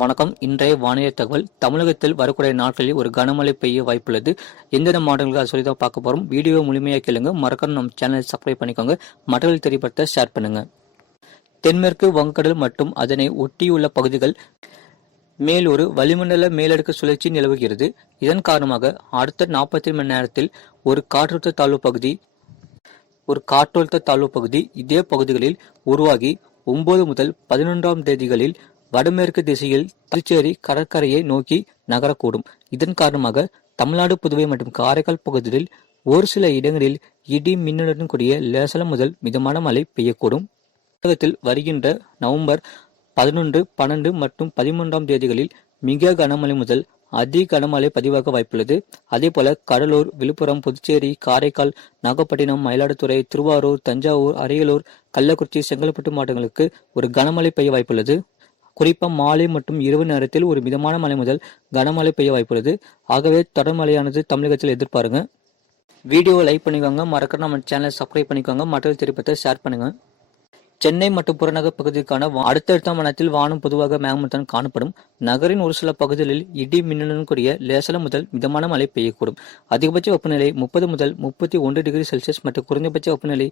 வணக்கம். இன்றைய வானிலை தகவல். தமிழகத்தில் வரக்கூடிய நாட்களில் ஒரு கனமழை பெய்ய வாய்ப்புள்ளது. எந்தெந்த மாவட்டங்களுக்கு அதை சொல்லி தான் பார்க்க போறோம். வீடியோ முழுமையாக கேளுங்க. மறக்காம நம்ம சேனலை சப்ஸ்கிரைப் பண்ணிக்கோங்க. மற்றவர்கள் தெரியப்படுத்த ஷேர் பண்ணுங்க. தென்மேற்கு வங்கக்கடல் மற்றும் அதனை ஒட்டியுள்ள பகுதிகள் மேல் ஒரு வளிமண்டல மேலடுக்கு சுழற்சி நிலவுகிறது. இதன் காரணமாக அடுத்த 48 மணி நேரத்தில் ஒரு காற்றழுத்த தாழ்வு பகுதி இதே பகுதிகளில் உருவாகி 9 முதல் 11ஆம் தேதிகளில் வடமேற்கு திசையில் புதுச்சேரி கடற்கரையை நோக்கி நகரக்கூடும். இதன் காரணமாக தமிழ்நாடு, புதுவை மற்றும் காரைக்கால் பகுதிகளில் ஒரு சில இடங்களில் இடி மின்னலுடன் கூடிய லேசான முதல் மிதமான மழை பெய்யக்கூடும். தமிழகத்தில் வருகின்ற நவம்பர் 11, 12 மற்றும் 13ஆம் தேதிகளில் மிக கனமழை முதல் அதி கனமழை பதிவாக வாய்ப்புள்ளது. அதேபோல கடலூர், விழுப்புரம், புதுச்சேரி, காரைக்கால், நாகப்பட்டினம், மயிலாடுதுறை, திருவாரூர், தஞ்சாவூர், அரியலூர், கள்ளக்குறிச்சி, செங்கல்பட்டு மாவட்டங்களுக்கு ஒரு கனமழை பெய்ய வாய்ப்புள்ளது. குறிப்பாக மாலை மற்றும் இரவு நேரத்தில் ஒரு மிதமான மழை முதல் கனமழை பெய்ய வாய்ப்புள்ளது. ஆகவே தொடர் மழையானது தமிழகத்தில் எதிர்பாருங்க. வீடியோவை லைக் பண்ணிக்கோங்க. மறக்காம நம்ம சேனலை சப்ஸ்கிரைப் பண்ணிக்கோங்க. மற்றவர்கள் தெரிவிப்பதை ஷேர் பண்ணுங்க. சென்னை மற்றும் புறநகர் பகுதிக்கான அடுத்தடுத்த மணத்தில் வானம் பொதுவாக மேகமூட்டத்துடன் காணப்படும். நகரின் ஒரு சில பகுதிகளில் இடி மின்னலுடன் கூடிய லேசான முதல் மிதமான மழை பெய்யக்கூடும். அதிகபட்ச வெப்பநிலை 30 முதல் 31 டிகிரி செல்சியஸ் மற்றும் குறைந்தபட்ச வெப்பநிலை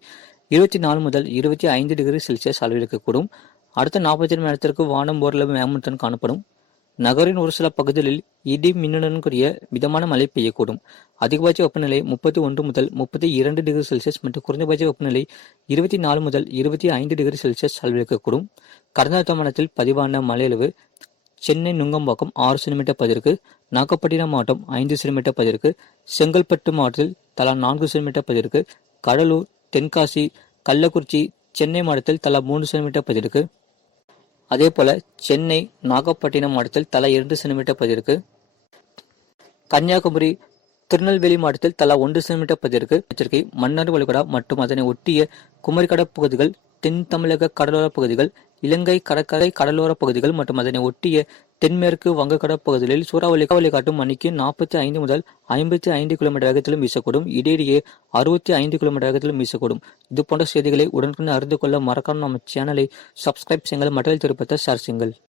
24 முதல் 25 டிகிரி செல்சியஸ் அளவில் இருக்கக்கூடும். அடுத்த 48 மணி நேரத்திற்கு வானம் ஓரளவு மேகமூட்டத்துடன் காணப்படும். நகரின் ஒரு சில பகுதிகளில் இடி மின்னலுடன் கூடிய மிதமான மழை பெய்யக்கூடும். அதிகபட்ச வெப்பநிலை 31 முதல் 32 டிகிரி செல்சியஸ் மற்றும் குறைந்தபட்ச வெப்பநிலை 24 முதல் 25 டிகிரி செல்சியஸ் அளவில் இருக்கக்கூடும். கடந்த தமிழகத்தில் பதிவான மழையளவு சென்னை நுங்கம்பாக்கம் 6 சென்டிமீட்டர் பதிவிற்கு, நாகப்பட்டினம் மாவட்டம் 5 சென்டிமீட்டர் பதிவிற்கு, செங்கல்பட்டு மாவட்டத்தில் தலா 4 சென்டிமீட்டர் பதிவிற்கு, கடலூர், தென்காசி, கள்ளக்குறிச்சி, சென்னை மாவட்டத்தில் தலா 3 சென்டிமீட்டர் பதிவிற்கு, அதேபோல சென்னை, நாகப்பட்டினம் மாவட்டத்தில் தலா 2 சென்டிமீட்டர் பதிவிற்கு, கன்னியாகுமரி, திருநெல்வேலி மாவட்டத்தில் தலா 1 சென்டிமீட்டர் பதிவிற்கு எச்சரிக்கை. மன்னார் வளைகுடா மற்றும் அதனை ஒட்டிய குமரிக்கடல் பகுதிகள், தென் தமிழக கடலோர பகுதிகள், இலங்கை கடற்கரை கடலோர பகுதிகள் மற்றும் அதனை ஒட்டிய தென்மேற்கு வங்கக்கடல் பகுதிகளில் சூறாவளி காட்டும் மணிக்கு 45 முதல் 55 கிலோமீட்டர் வேகத்திலும் வீசக்கூடும். இடையிடையே 65 கிலோமீட்டர் வேகத்திலும் வீசக்கூடும். இது போன்ற செய்திகளை உடனுக்குடன் அறிந்து கொள்ள மறக்காம நம்ம சேனலை சப்ஸ்கிரைப் செய்யுங்கள். மற்றவர்கள் திருப்பத்தை ஷேர் செய்யுங்கள்.